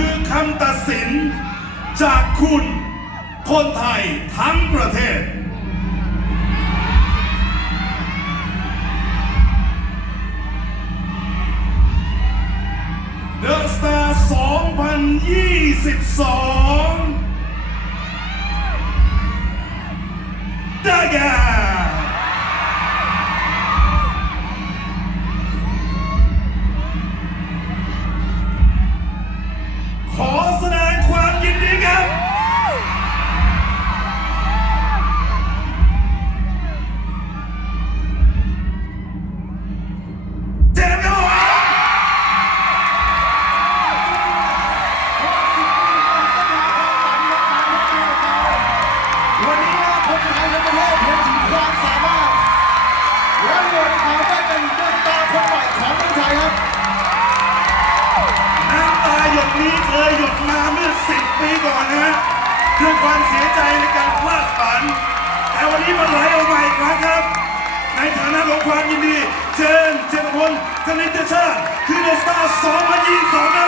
คือคำตัดสิน จากคุณคนไทยทั้งประเทศเดอะสตาร์2022 ด้วยความเสียใจในการพลาดฝัน แต่วันนี้มันไหลออกมาอีกครั้งครับ ในฐานะของความยินดีเชิญเจนพลกนิตชาติคือเดสตาร์2022ครับ